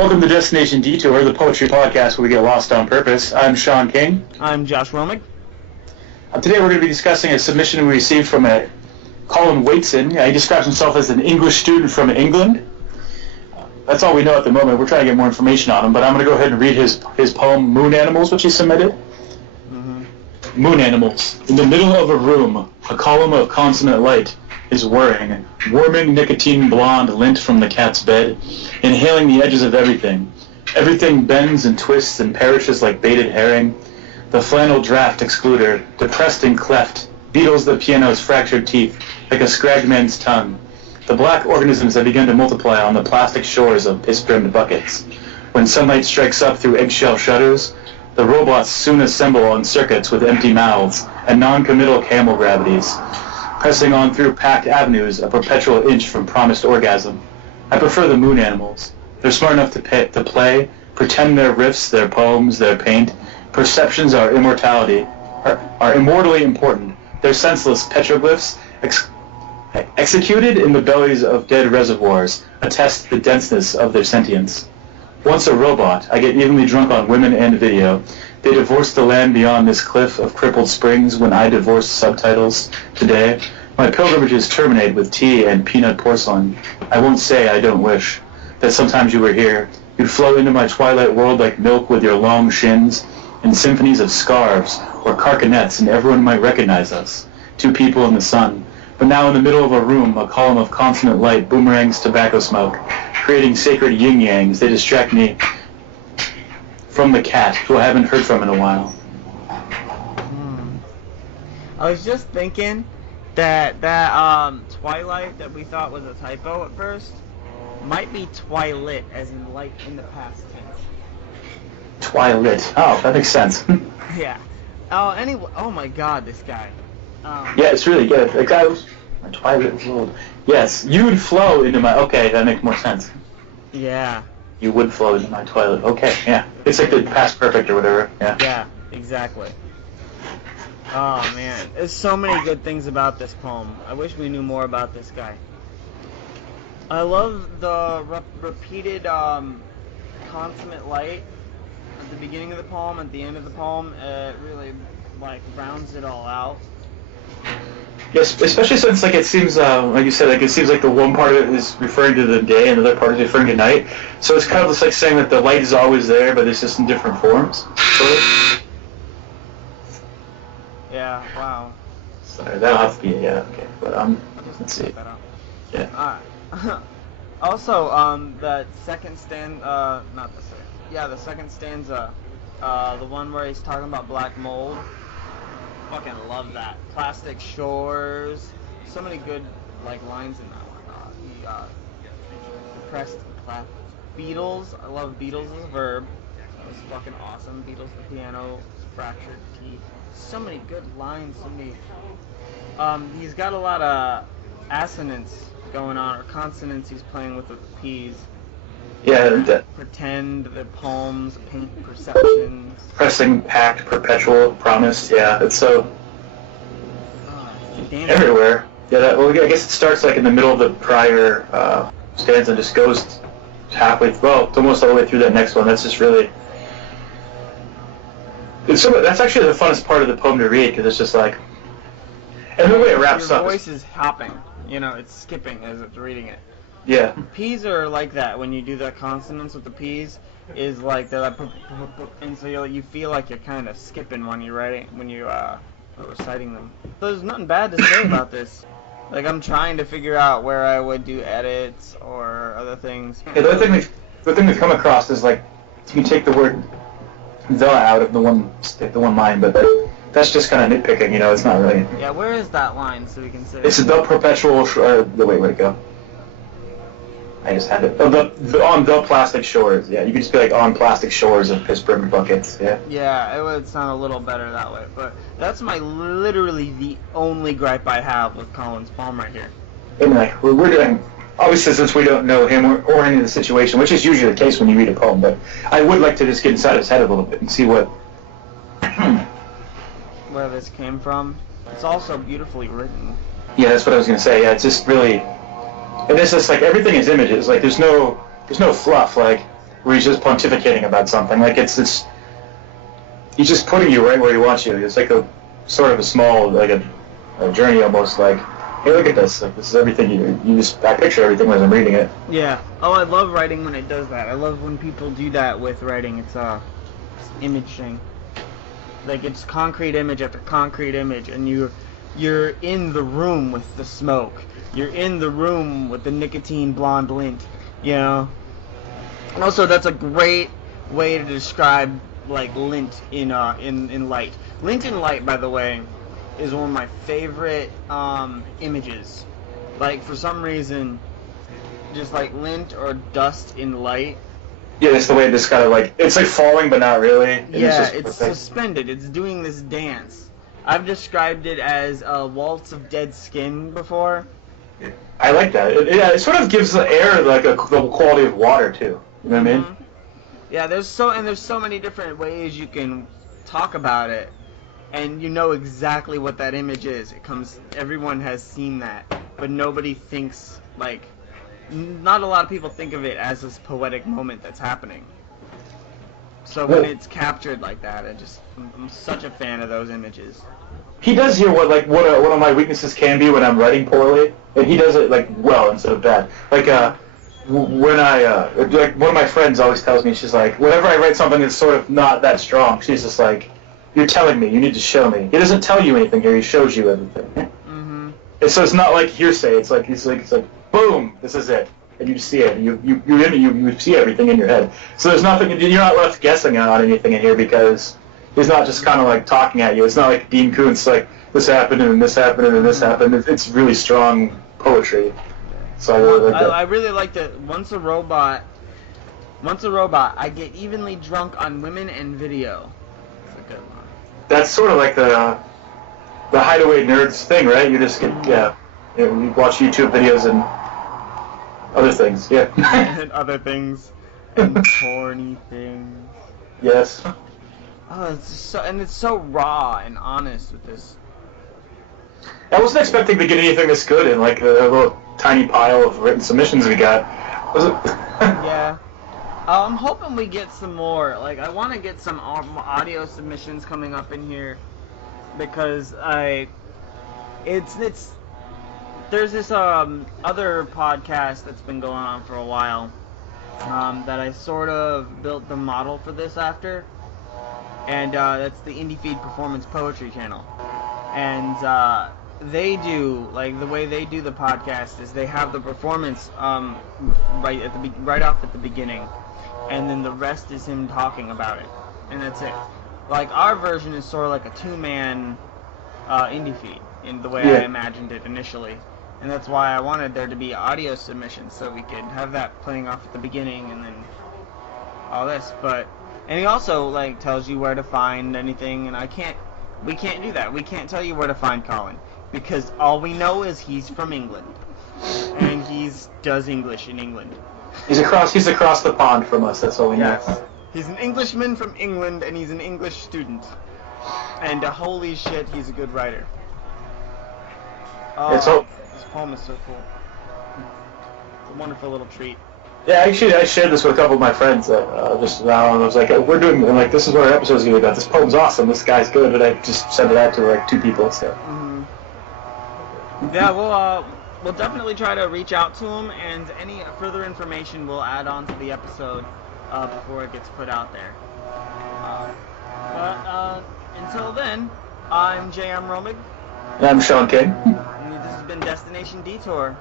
Welcome to Destination Detour, the poetry podcast where we get lost on purpose. I'm Sean King. I'm Josh Romig. Today we're going to be discussing a submission we received from Collin Wadeson. He describes himself as an English student from England. That's all we know at the moment. We're trying to get more information on him, but I'm going to go ahead and read his poem, Moon Animals, which he submitted. Moon Animals. In the middle of a room, a column of consonant light is whirring, warming nicotine blonde lint from the cat's bed, inhaling the edges of everything. Everything bends and twists and perishes like baited herring. The flannel draft excluder, depressed and cleft, beetles the piano's fractured teeth like a scragged man's tongue. The black organisms have begun to multiply on the plastic shores of piss-brimmed buckets. When sunlight strikes up through eggshell shutters, the robots soon assemble on circuits with empty mouths and non-committal camel gravities, pressing on through packed avenues a perpetual inch from promised orgasm. I prefer the moon animals. They're smart enough to play, pretend their riffs, their poems, their paint. Perceptions are immortally important. They're senseless petroglyphs executed in the bellies of dead reservoirs attest the denseness of their sentience. Once a robot, I get evenly drunk on women and video. They divorced the land beyond this cliff of crippled springs when I divorced subtitles. Today, my pilgrimages terminate with tea and peanut porcelain. I won't say I don't wish that sometimes you were here. You'd flow into my twilight world like milk with your long shins, in symphonies of scarves or carcanets, and everyone might recognize us, two people in the sun. But now in the middle of a room, a column of consonant light boomerangs tobacco smoke, creating sacred yin-yangs. They distract me from the cat, who I haven't heard from in a while. I was just thinking that twilight that we thought was a typo at first might be twilit, as in light in the past tense. Twilit. Oh, that makes sense. Yeah. Oh, anyway. Oh my God, this guy. Yeah, it's really good. The guy was my twilight world. Yes, you would flow into my. Okay, that makes more sense. Yeah. You would flow into my twilight. Okay, yeah. It's like the past perfect or whatever. Yeah. Yeah, exactly. Oh man, there's so many good things about this poem. I wish we knew more about this guy. I love the repeated consummate light at the beginning of the poem, at the end of the poem. It really rounds it all out. Yes, especially since it seems like you said, it seems like the one part of it is referring to the day and the other part is referring to night. So it's kind of just like saying that the light is always there, but it's just in different forms. Sort of. Yeah. Wow. Sorry, that'll have to be okay. But let's see. Yeah. Also, the second stanza, the second stanza, the one where he's talking about black mold. Fucking love that. Plastic shores. So many good lines in that one. Depressed Beatles. I love Beatles as a verb. That was fucking awesome. Beatles the piano, fractured teeth. So many good lines. So many. He's got a lot of assonance going on, or consonants he's playing with the P's. Yeah. Pretend, the poems, paint perceptions. Pressing, packed, perpetual, promise. Yeah, it's so everywhere. Yeah. I guess it starts in the middle of the prior stanza and just goes halfway. Well, it's almost all the way through that next one. That's just really. That's actually the funnest part of the poem to read, because it's just and the way it wraps up. Your voice is hopping. It's skipping as it's reading it. Yeah. P's are like that when you do the consonants with the P's. Is they're and so you feel like you're kind of skipping when you're reciting them. So there's nothing bad to say about this. I'm trying to figure out where I would do edits or other things. Yeah, the thing we've come across is you can take the word the out of the one line, but that's just kind of nitpicking. It's not really. Yeah, where is that line so we can say? It's the perpetual. Where'd it go? I just had it. On the plastic shores. Yeah, you could just be on plastic shores of piss-brimmed buckets. Yeah. Yeah, it would sound a little better that way. But that's literally the only gripe I have with Collin's poem right here. And we're doing, obviously, since we don't know him or any of the situation, which is usually the case when you read a poem. But I would like to just get inside his head a little bit and see what. Where this came from. It's also beautifully written. Yeah, that's what I was gonna say. Yeah, it's just really. And it's just everything is images. There's no fluff. where he's just pontificating about something. Like it's this, he's just putting you right where he wants you. It's like a sort of a small, like a journey almost. Like, hey, look at this. Like, this is everything you just. I picture everything as I'm reading it. Yeah. Oh, I love writing when it does that. I love when people do that with writing. It's imaging. Like it's concrete image after concrete image, and you're in the room with the smoke. You're in the room with the nicotine blonde lint. You know. And also, that's a great way to describe like lint in light. Lint in light, by the way, is one of my favorite images. Like for some reason, just like lint or dust in light. Yeah, it's the way this kind of like, it's like falling but not really. Yeah, it's suspended. It's doing this dance. I've described it as a waltz of dead skin before. I like that. It sort of gives the air like the quality of water too. You know what I mean? Yeah, there's so many different ways you can talk about it, and you know exactly what that image is. Everyone has seen that, but nobody thinks like. Not a lot of people think of it as this poetic moment that's happening. So when it's captured like that, I'm such a fan of those images. He does hear what one of my weaknesses can be when I'm writing poorly, and he does it like well instead of bad. Like when I like one of my friends always tells me, she's like, whenever I write something that's sort of not that strong, she's just like, you're telling me, you need to show me. He doesn't tell you anything here, he shows you everything. Mm-hmm. And so it's not like hearsay. It's like it's like boom, this is it, and you see it. You see everything in your head. So there's nothing. You're not left guessing on anything in here because he's not just kind of like talking at you. It's not like Dean Koontz, like this happened and this happened and this happened. It's really strong poetry. So I really like that. I really like that. Once a robot, I get evenly drunk on women and video. That's a good one. That's sort of like the hideaway nerds thing, right? You just get you watch YouTube videos and other things, yeah. And other things, and corny things. Yes. Oh, it's so raw and honest with this. I wasn't expecting to get anything this good in like a little tiny pile of written submissions we got. Was it? Yeah. I'm hoping we get some more. Like, I want to get some audio submissions coming up in here because there's this other podcast that's been going on for a while that I sort of built the model for this after, and that's the Indie Feed Performance Poetry channel. And they do, like, the way they do the podcast is they have the performance right off at the beginning, and then the rest is him talking about it, and that's it. Like, our version is sort of like a two-man indie feed in the way I imagined it initially. And that's why I wanted there to be audio submissions, so we could have that playing off at the beginning and then all this. And he also like tells you where to find anything, and we can't do that. We can't tell you where to find Collin because all we know is he's from England and does English in England. He's across the pond from us. That's all we know. Yes, he's an Englishman from England, and he's an English student. And holy shit, he's a good writer. This poem is so cool. It's a wonderful little treat. Yeah, actually, I shared this with a couple of my friends just now, and I was like, this is what our episode is going to be about. This poem's awesome. This guy's good, and I just sent it out to like 2 people and stuff. Mm-hmm. Yeah, we'll definitely try to reach out to him, and any further information we'll add on to the episode before it gets put out there. But until then, I'm J.M. Romig. And I'm Sean King. And this has been Destination Detour.